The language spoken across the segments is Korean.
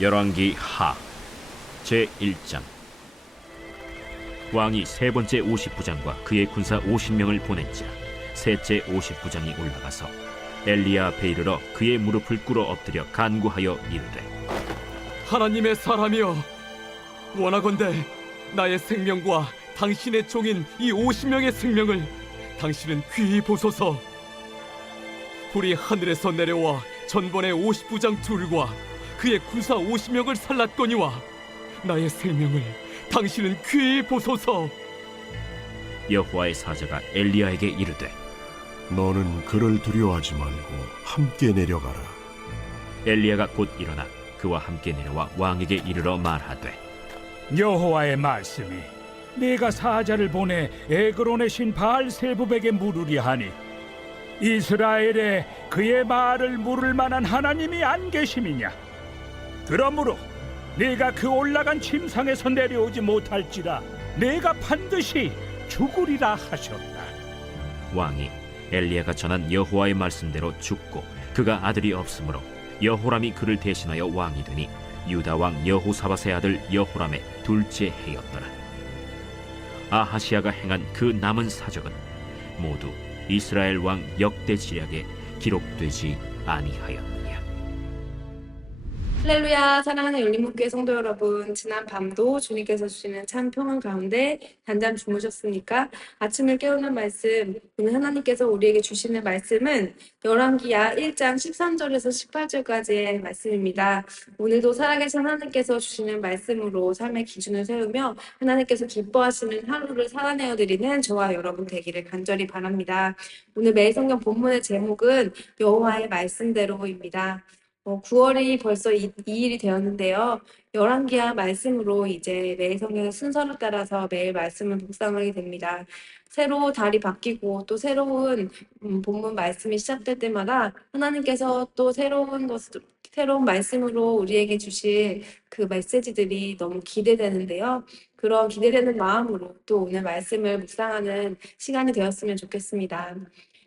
열왕기 하 제1장. 왕이 세 번째 50부장과 그의 군사 50명을 보낸지라 셋째 50부장이 올라가서 엘리야 앞에 이르러 그의 무릎을 꿇어 엎드려 간구하여 이르되, 하나님의 사람이여, 원하건대 나의 생명과 당신의 종인 이 50명의 생명을 당신은 귀히 보소서. 불이 하늘에서 내려와 전번의 50부장 둘과 그의 군사 50명을 살랐거니와 나의 생명을 당신은 귀히 보소서. 여호와의 사자가 엘리야에게 이르되, 너는 그를 두려워하지 말고 함께 내려가라. 엘리야가 곧 일어나 그와 함께 내려와 왕에게 이르러 말하되, 여호와의 말씀이 내가 사자를 보내 에그론의 신 바알세부백에 물으리 하니 이스라엘에 그의 말을 물을 만한 하나님이 안 계심이냐? 그러므로 내가 그 올라간 침상에서 내려오지 못할지라 내가 반드시 죽으리라 하셨다. 왕이 엘리야가 전한 여호와의 말씀대로 죽고 그가 아들이 없으므로 여호람이 그를 대신하여 왕이 되니 유다 왕 여호사밧의 아들 여호람의 둘째 해였더라. 아하시야가 행한 그 남은 사적은 모두 이스라엘 왕 역대 지략에 기록되지 아니하였느냐. 할렐루야. 사랑하는 열린목교회 성도 여러분, 지난 밤도 주님께서 주시는 참 평안 가운데 잠잠 주무셨습니까? 아침을 깨우는 말씀, 오늘 하나님께서 우리에게 주시는 말씀은 열왕기야 1장 13절에서 18절까지의 말씀입니다. 오늘도 살아계신 하나님께서 주시는 말씀으로 삶의 기준을 세우며 하나님께서 기뻐하시는 하루를 살아내어드리는 저와 여러분 되기를 간절히 바랍니다. 오늘 매일 성경 본문의 제목은 여호와의 말씀대로입니다. 9월이 벌써 2일이 되었는데요. 열왕기야 말씀으로 이제 매일 성경 순서를 따라서 매일 말씀을 묵상하게 됩니다. 새로 달이 바뀌고 또 새로운 본문 말씀이 시작될 때마다 하나님께서 또 새로운 말씀으로 우리에게 주실 그 메시지들이 너무 기대되는데요. 그런 기대되는 마음으로 또 오늘 말씀을 묵상하는 시간이 되었으면 좋겠습니다.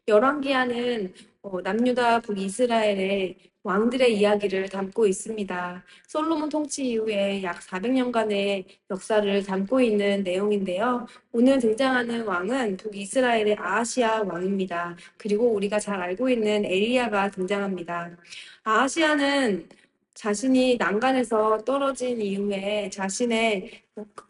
열왕기야는 남유다 북이스라엘의 왕들의 이야기를 담고 있습니다. 솔로몬 통치 이후에 약 400년간의 역사를 담고 있는 내용인데요. 오늘 등장하는 왕은 북이스라엘의 아하시야 왕입니다. 그리고 우리가 잘 알고 있는 엘리야가 등장합니다. 아하시야는 자신이 난간에서 떨어진 이후에 자신의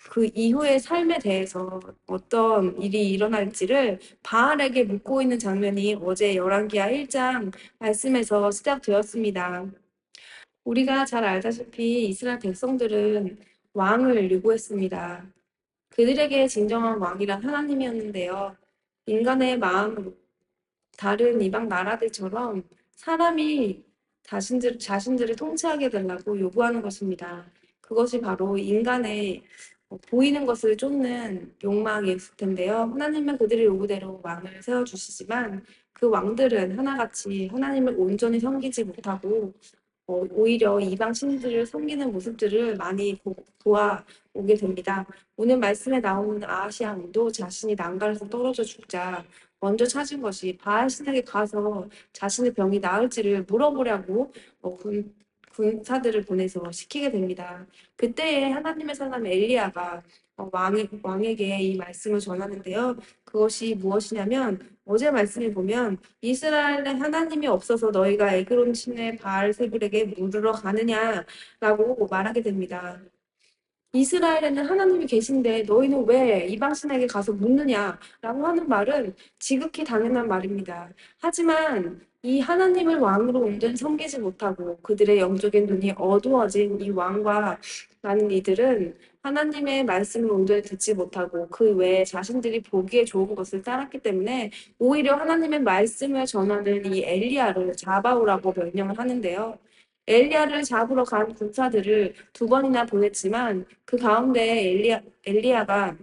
그 이후의 삶에 대해서 어떤 일이 일어날지를 바알에게 묻고 있는 장면이 어제 열왕기야 1장 말씀에서 시작되었습니다. 우리가 잘 알다시피 이스라엘 백성들은 왕을 요구했습니다. 그들에게 진정한 왕이란 하나님이었는데요. 인간의 마음으로 다른 이방 나라들처럼 사람이 자신들을 통치하게 되려고 요구하는 것입니다. 그것이 바로 인간의 보이는 것을 쫓는 욕망이었을 텐데요. 하나님은 그들의 요구대로 왕을 세워주시지만 그 왕들은 하나같이 하나님을 온전히 섬기지 못하고 오히려 이방 신들을 섬기는 모습들을 많이 보아오게 됩니다. 오늘 말씀에 나오는 아하시야 왕도 자신이 난간에서 떨어져 죽자 먼저 찾은 것이 바알 신에게 가서 자신의 병이 나을지를 물어보려고 군사들을 보내서 시키게 됩니다. 그때에 하나님의 사람 엘리야가 왕에게 이 말씀을 전하는데요. 그것이 무엇이냐면 어제 말씀을 보면 이스라엘에 하나님이 없어서 너희가 에그론 신의 바알세불에게 물으러 가느냐라고 말하게 됩니다. 이스라엘에는 하나님이 계신데 너희는 왜 이방신에게 가서 묻느냐라고 하는 말은 지극히 당연한 말입니다. 하지만 이 하나님을 왕으로 온전히 섬기지 못하고 그들의 영적인 눈이 어두워진 이 왕과 많은 이들은 하나님의 말씀을 온전히 듣지 못하고 그 외에 자신들이 보기에 좋은 것을 따랐기 때문에 오히려 하나님의 말씀을 전하는 이 엘리야를 잡아오라고 명령을 하는데요. 엘리야를 잡으러 간 군사들을 2번이나 보냈지만 그 가운데 엘리야가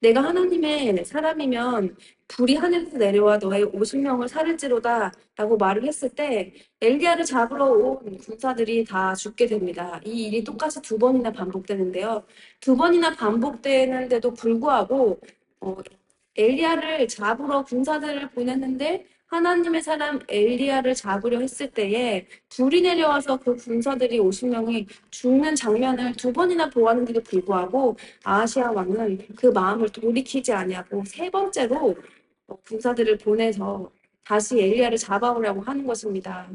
내가 하나님의 사람이면 불이 하늘에서 내려와 너의 50명을 살을지로다 라고 말을 했을 때 엘리야를 잡으러 온 군사들이 다 죽게 됩니다. 이 일이 똑같이 2번이나 반복되는데요. 2번이나 반복되는데도 불구하고 엘리야를 잡으러 군사들을 보냈는데 하나님의 사람 엘리야를 잡으려 했을 때에 불이 내려와서 그 군사들이 50명이 죽는 장면을 2번이나 보았는데도 불구하고 아하시아 왕은 그 마음을 돌이키지 아니하고 3번째로 군사들을 보내서 다시 엘리야를 잡아오려고 하는 것입니다.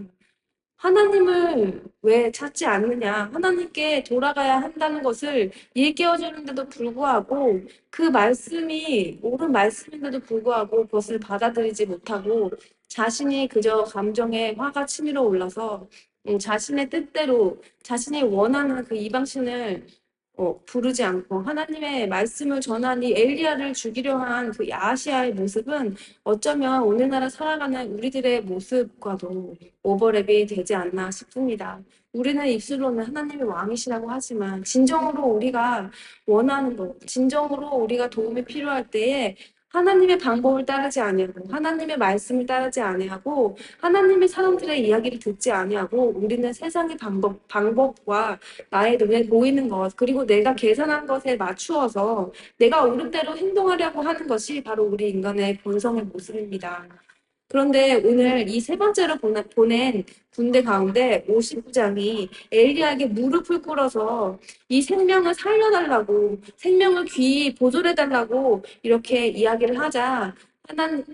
하나님을 왜 찾지 않느냐? 하나님께 돌아가야 한다는 것을 일깨워주는데도 불구하고 그 말씀이 옳은 말씀인데도 불구하고 그것을 받아들이지 못하고 자신이 그저 감정에 화가 치밀어 올라서 자신의 뜻대로 자신이 원하는 그 이방신을 부르지 않고 하나님의 말씀을 전한 이 엘리야를 죽이려 한 그 아하시아의 모습은 어쩌면 오늘날에 살아가는 우리들의 모습과도 오버랩이 되지 않나 싶습니다. 우리는 입술로는 하나님이 왕이시라고 하지만 진정으로 우리가 원하는 것, 진정으로 우리가 도움이 필요할 때에 하나님의 방법을 따르지 아니하고 하나님의 말씀을 따르지 아니하고 하나님의 사람들의 이야기를 듣지 아니하고 우리는 세상의 방법과 나의 눈에 보이는 것 그리고 내가 계산한 것에 맞추어서 내가 옳은 대로 행동하려고 하는 것이 바로 우리 인간의 본성의 모습입니다. 그런데 오늘 이 3번째로 보낸 군대 가운데 59장이 엘리야에게 무릎을 꿇어서 이 생명을 살려달라고 생명을 귀히 보존해달라고 이렇게 이야기를 하자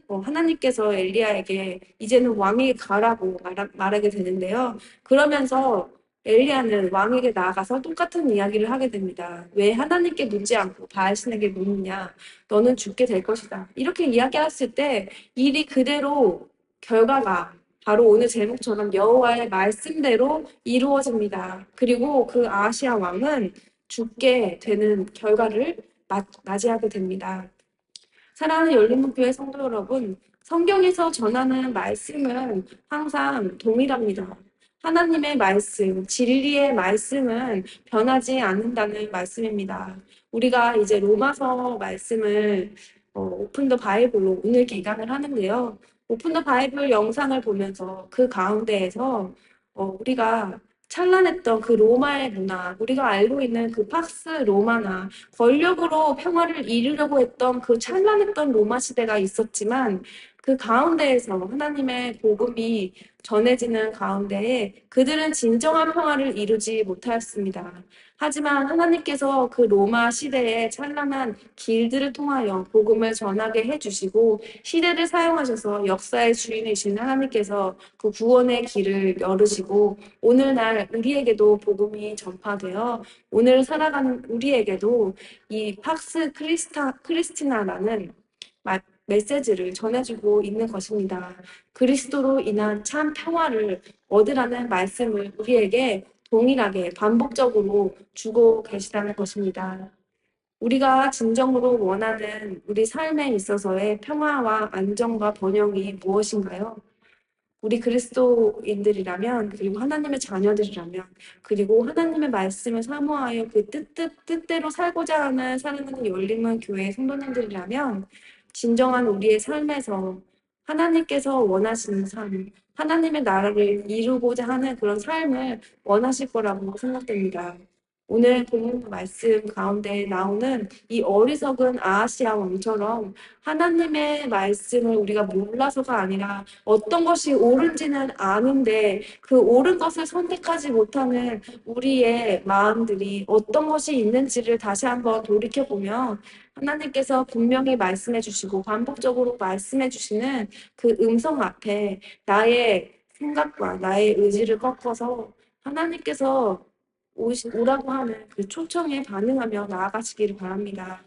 하나님께서 엘리야에게 이제는 왕에게 가라고 말하게 되는데요. 그러면서 엘리야는 왕에게 나아가서 똑같은 이야기를 하게 됩니다. 왜 하나님께 묻지 않고 바알신에게 묻느냐? 너는 죽게 될 것이다. 이렇게 이야기했을 때 일이 그대로 결과가 바로 오늘 제목처럼 여호와의 말씀대로 이루어집니다. 그리고 그 아하시아 왕은 죽게 되는 결과를 맞이하게 됩니다. 사랑하는 열린문교회 성도 여러분, 성경에서 전하는 말씀은 항상 동일합니다. 하나님의 말씀, 진리의 말씀은 변하지 않는다는 말씀입니다. 우리가 이제 로마서 말씀을 오픈 더 바이블로 오늘 개강을 하는데요. 오픈 더 바이블 영상을 보면서 그 가운데에서 우리가 찬란했던 그 로마의 문화, 우리가 알고 있는 그 팍스 로마나 권력으로 평화를 이루려고 했던 그 찬란했던 로마 시대가 있었지만 그 가운데에서 하나님의 복음이 전해지는 가운데에 그들은 진정한 평화를 이루지 못하였습니다. 하지만 하나님께서 그 로마 시대의 찬란한 길들을 통하여 복음을 전하게 해주시고 시대를 사용하셔서 역사의 주인이신 하나님께서 그 구원의 길을 열으시고 오늘날 우리에게도 복음이 전파되어 오늘 살아가는 우리에게도 이 팍스 크리스티나라는 메시지를 전해주고 있는 것입니다. 그리스도로 인한 참 평화를 얻으라는 말씀을 우리에게 동일하게 반복적으로 주고 계시다는 것입니다. 우리가 진정으로 원하는 우리 삶에 있어서의 평화와 안정과 번영이 무엇인가요? 우리 그리스도인들이라면 그리고 하나님의 자녀들이라면 그리고 하나님의 말씀을 사모하여 그 뜻대로 살고자 하는 사랑하는 열린문 교회 성도님들이라면 진정한 우리의 삶에서 하나님께서 원하시는 삶, 하나님의 나라를 이루고자 하는 그런 삶을 원하실 거라고 생각됩니다. 오늘 본문 말씀 가운데 나오는 이 어리석은 아하시아 왕처럼 하나님의 말씀을 우리가 몰라서가 아니라 어떤 것이 옳은지는 아는데 그 옳은 것을 선택하지 못하는 우리의 마음들이 어떤 것이 있는지를 다시 한번 돌이켜보면 하나님께서 분명히 말씀해 주시고 반복적으로 말씀해 주시는 그 음성 앞에 나의 생각과 나의 의지를 꺾어서 하나님께서 오라고 하는 그 초청에 반응하며 나아가시기를 바랍니다.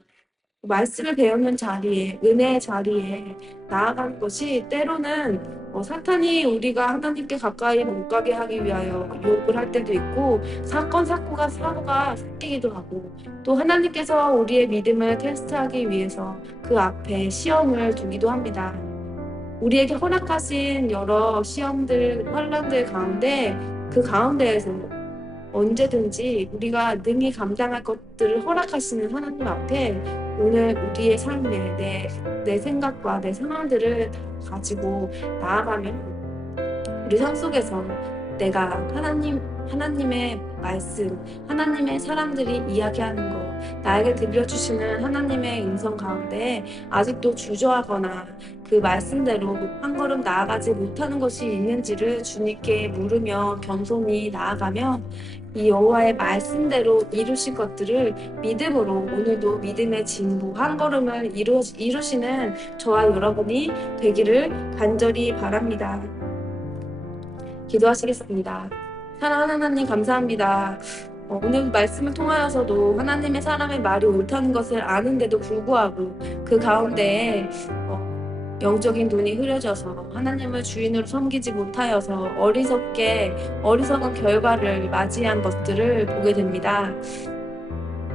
말씀을 배우는 자리에, 은혜의 자리에 나아가는 것이 때로는 사탄이 우리가 하나님께 가까이 못 가게 하기 위하여 유혹을 할 때도 있고 사고가 생기기도 하고 또 하나님께서 우리의 믿음을 테스트하기 위해서 그 앞에 시험을 두기도 합니다. 우리에게 허락하신 여러 시험들, 환난들 가운데 그 가운데에서 언제든지 우리가 능히 감당할 것들을 허락하시는 하나님 앞에 오늘 우리의 삶에 내 생각과 내 상황들을 가지고 나아가면 우리 삶 속에서 내가 하나님의 말씀, 하나님의 사람들이 이야기하는 것 나에게 들려주시는 하나님의 음성 가운데 아직도 주저하거나 그 말씀대로 한 걸음 나아가지 못하는 것이 있는지를 주님께 물으며 겸손히 나아가며 이 여호와의 말씀대로 이루실 것들을 믿음으로 오늘도 믿음의 진보 한 걸음을 이루시는 저와 여러분이 되기를 간절히 바랍니다. 기도하시겠습니다. 사랑하는 하나님 감사합니다. 오늘 말씀을 통하여서도 하나님의 사람의 말이 옳다는 것을 아는데도 불구하고 그 가운데 영적인 눈이 흐려져서 하나님을 주인으로 섬기지 못하여서 어리석은 결과를 맞이한 것들을 보게 됩니다.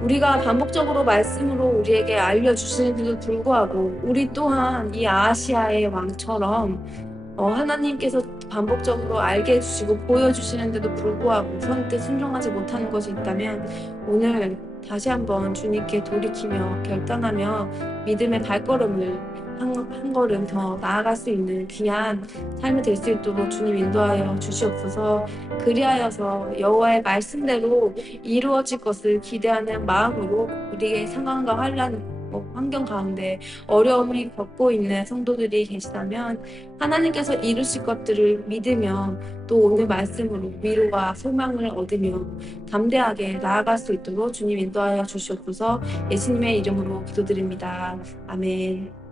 우리가 반복적으로 말씀으로 우리에게 알려주시는데도 불구하고 우리 또한 이 아시아의 왕처럼 하나님께서 반복적으로 알게 해주시고 보여주시는데도 불구하고 선뜻 순종하지 못하는 것이 있다면 오늘 다시 한번 주님께 돌이키며 결단하며 믿음의 발걸음을 한 걸음 더 나아갈 수 있는 귀한 삶이 될 수 있도록 주님 인도하여 주시옵소서. 그리하여서 여호와의 말씀대로 이루어질 것을 기대하는 마음으로 우리의 상황과 환경 가운데 어려움을 겪고 있는 성도들이 계시다면 하나님께서 이루실 것들을 믿으며 또 오늘 말씀으로 위로와 소망을 얻으며 담대하게 나아갈 수 있도록 주님 인도하여 주시옵소서. 예수님의 이름으로 기도드립니다. 아멘.